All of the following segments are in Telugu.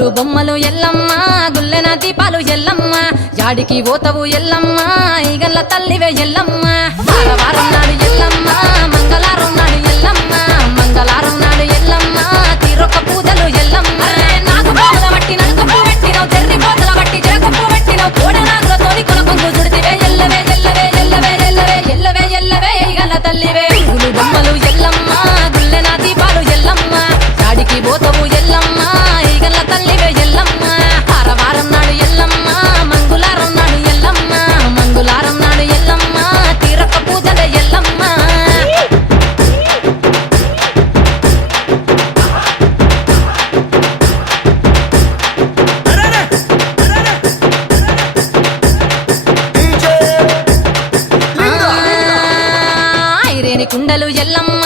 పూలు బొమ్మలు ఎల్లమ్మ గుల్లెన దీపాలు ఎల్లమ్మ యాడికి పోతవు ఎల్లమ్మ ఈగల్ల తల్లివే ఎల్లమ్మ వారం నాడు ఎల్లమ్మ మంగళవారం నాడు ఎల్లమ్మ మంగళవారం నాడు ఎల్లమ్మ తీరొక్క పూజలు ఎల్లమ్మ నాకు బాధ బట్టి నలుగు పువ్వు పెట్టినవు చెర్రి పోతల బట్టి జరకు పువ్వు పెట్టినవు కోడ నాగులతోని కొనకొంగు చుడితివే ఎల్లవే ఎల్లవే ఎల్లవే ఎల్లవే ఎల్లవే ఎల్లవే ఈగల్ల తల్లివే పూలు బొమ్మలు ఎల్లమ్మ గుల్లెన దీపాలు ఎల్లమ్మ యాడికి పోతవు ఎల్లమ్మ ఈగల్ల తల్లివే ఎల్లమ్మ వారం నాడు ఎల్లమ్మ మంగళవారం నాడు ఎల్లమ్మ మంగళవారం నాడు ఎల్లమ్మ తీరొక్క పూజలే ఎల్లమ్మ ఐరేని కుండలు ఎల్లమ్మ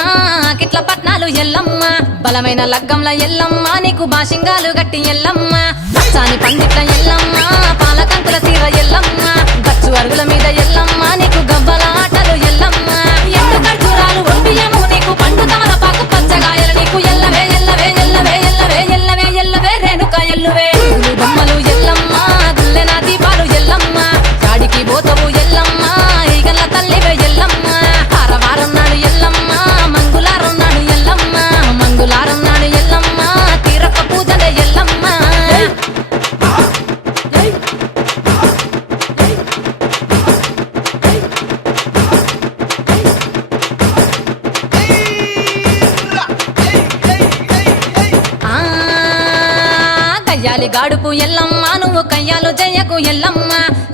కిట్ల పట్నాలు ఎల్లమ్మ బలమైన లగ్గంల ఎల్లమ్మ నీకు బాషింగాలు గట్టి ఎల్లమ్మ పచ్చాని పండిట్ల ఎల్లమ్మ పాలకంకుల తీర ఎల్లమ్మ గచ్చు అరుగుల మీద ఎల్లమ్మ నీకు గవ్వల ఆటలు ఎల్లమ్మ ఎండు ఖర్జూరాలు ఒంబియము నీకు పండు తమలపాకు పచ్చగాయలు నీకు ఎల్లవే ఎల్లవే ఎల్లవే ఎల్లవే ఎల్లవే ఎల్లవే రేణుక ఎల్లువే పూలు బొమ్మలు ఎల్లమ్మ గుల్లెన దీపాలు ఎల్లమ్మ చాడికి పోతవు ఎల్లమ్మ ఈగల్ల తల్లివే ఎల్లమ్మ వారం నాడు ఎల్లమ్మ మంగళవారం నాడు ఎల్లమ్మ మంగళవారం నాడు ఎల్లమ్మ తీరొక్క పూజలే ఎల్లమ్మ కయ్యాలి గాడుపు ఎల్లమ్మ నువ్వు కయ్యాలు జయ్యకు ఎల్లమ్మ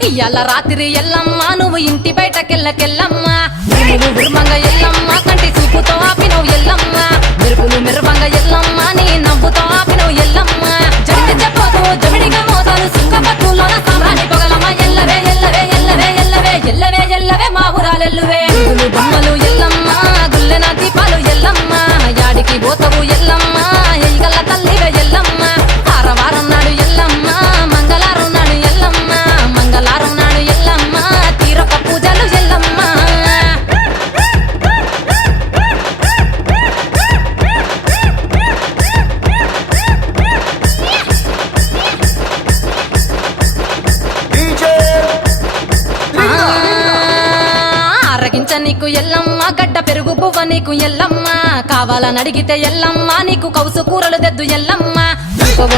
ఇయ్యాల రాత్రి ఎల్లమ్మ నువ్వు ఇంటి బయటకెళ్ళకెళ్ళమ్మ విరుమంగ ఎల్లమ్మ కంటి చూపుతో ఆపినవు ఎల్లమ్మ మెరుపులు మెరువంగ ఎల్లమ్మ నీ నవ్వుతో ఆపినవు ఎల్లమ్మ జడికి చెప్పదు జమిడిగా మోతాలు సుక్క పట్టులోన సామ్రాణి పొగలమ్మ ఎల్లవే ఎల్లవే ఎల్లవే ఎల్లవే ఎల్లవే ఎల్లవే మా ఊరాలెల్లువే పూలు బొమ్మలు ఎల్లమ్మ గుల్లెన దీపాలు ఎల్లమ్మ యాడికి పోతవు ఎల్లమ్మ ఈగల్ల తల్లివే ఎల్లమ్మ వారం నాడు ఎల్లమ్మ మంగళవారం నాడు ఎల్లమ్మ మంగళవారం నాడు ఎల్లమ్మ తీరొక్క పూజలు ఎల్లమ్మ ఆరగించ నీకు ఎల్లమ్మ గడ్డ పెరుగు పువ్వ నీకు ఎల్లమ్మ కావాలని అడిగితే ఎల్లమ్మ నీకు కౌసు కూరలు దెద్దు ఎల్లమ్మ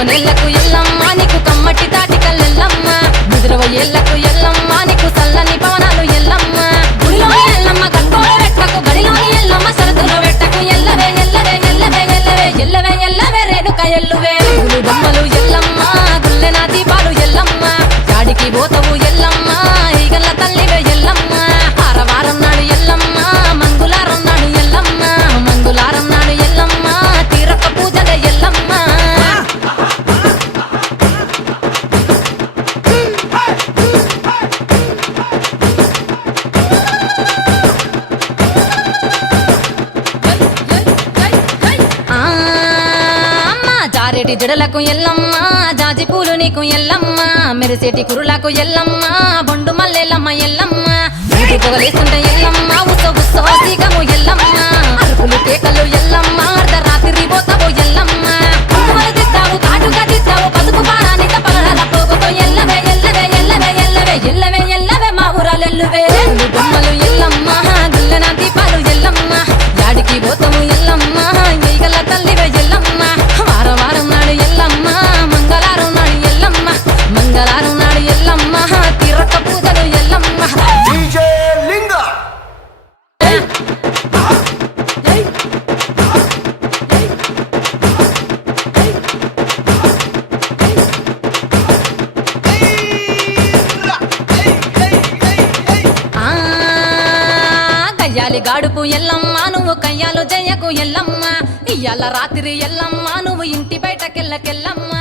నెల్లకు ఎల్లమ్మ నీకు కమ్మటి తాటికల్ ఎల్లమ్మ ముదిరవ ఏళ్లకు ఎల్లమ్మ నీకు చల్లని పవనాలు ఎల్లమ్మ గుడిలో ఎల్లమ్మ గంటోల వెట్టకు గడిలోని ఎల్లమ్మ సరతులో వెట్టకు ఎల్లవే ఎల్లవే ఎల్లవే ఎల్లవే ఎల్లవే ఎల్లవే రేణుక ఎల్లువే పూలు బొమ్మలు ఎల్లమ్మ గుల్లెన దీపాలు ఎల్లమ్మ చాడికి పోతవు ఎల్లమ్మ ఈగల్ల తల్లివే ఎల్లమ్మ వారం నాడు ఎల్లమ్మ మంగళవారం నాడు ఎల్లమ్మ మంగళవారం నాడు ఎల్లమ్మ తీరొక్క పూజలే ఎల్లమ్మ జారేటి జడలకు ఎల్లమ్మ జాజి పూలు నీకు ఎల్లమ్మ మెరిసేటి కురులకు ఎల్లమ్మ బొండు మల్లెల్లమ్మ ఎల్లమ్మ ఊటి పొగలేస్తుంటే ఎల్లమ్మ ఉస ఉస సీకము ఎల్లమ్మ అరుపులు కేకలు ఎల్లమ్మ అర్ధరాత్రి పోతావు ఎల్లమ్మ పువ్వులు తిట్టావు కాటుగా తిట్టావు పసుపు పారానిక పగడాల పోగుతో ఎల్లవే ఎల్లవే ఎల్లవే ఎల్లవే ఎల్లవే ఎల్లవే మా ఊరాలెల్లువే పూలు బొమ్మలు ఎల్లమ్మ గుల్లెన దీపాలు ఎల్లమ్మ యాడికి పోతావు ఎల్లమ్మ ఈగల్ల తల్లివే ఎల్లమ్మ వారం నాడు ఎల్లమ్మ మంగళవారం నాడు ఎల్లమ్మ మంగళవారం నాడు ఎల్లమ్మ తీరొక్క పూజలు ఎల్లమ్మ కయ్యాలి గాడుపు ఎల్లమ్మ నువ్వు కయ్యాలు జయ్యకు ఎల్లమ్మ ఇయ్యాల రాత్రి ఎల్లమ్మ నువ్వు ఇంటి బయటకెళ్ళకెళ్ళమ్మ